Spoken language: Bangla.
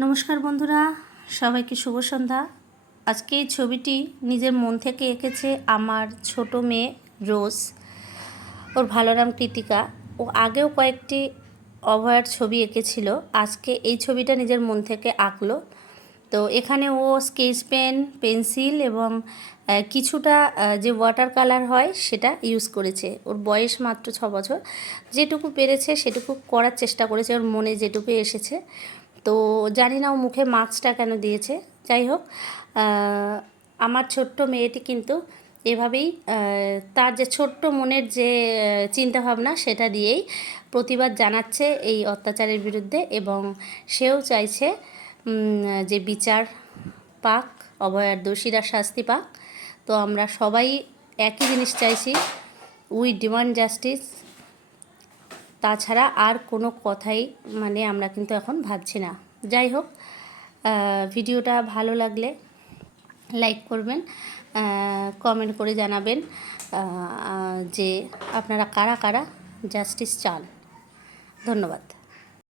নমস্কার বন্ধুরা, সবাইকে শুভ সন্ধ্যা। আজকে এই ছবিটি নিজের মন থেকে এঁকেছে আমার ছোট মেয়ে রোজ, ওর ভালো নাম কৃতিকা। ও আগেও কয়েকটি অভয়ার ছবি এঁকেছিল, আজকে এই ছবিটা নিজের মন থেকে আঁকলো। তো এখানে ও স্কেচ পেন, পেন্সিল এবং কিছুটা যে ওয়াটার কালার হয় সেটা ইউজ করেছে। ওর বয়স মাত্র ছ বছর। যেটুকু পেরেছে সেটুকু করার চেষ্টা করেছে, ওর মনে যেটুকু এসেছে। তো জানি না ও মুখে মাস্কটা কেন দিয়েছে, যাই হোক আমার ছোট্ট মেয়েটি কিন্তু এভাবেই তার যে ছোট্ট মনের যে চিন্তাভাবনা সেটা দিয়েই প্রতিবাদ জানাচ্ছে এই অত্যাচারের বিরুদ্ধে এবং সেও চাইছে যে বিচার পাক অভয়ার দোষীরা শাস্তি পাক। তো আমরা সবাই একই জিনিস চাইছি উই ডিমান্ড জাস্টিস তাছাড়া আর কোনো কথাই মানে আমরা কিন্তু এখন ভাবছি না। যাই হোক ভিডিওটা ভালো লাগলে লাইক করবেন কমেন্ট করে জানাবেন যে আপনারা কারা কারা জাস্টিস চান। ধন্যবাদ।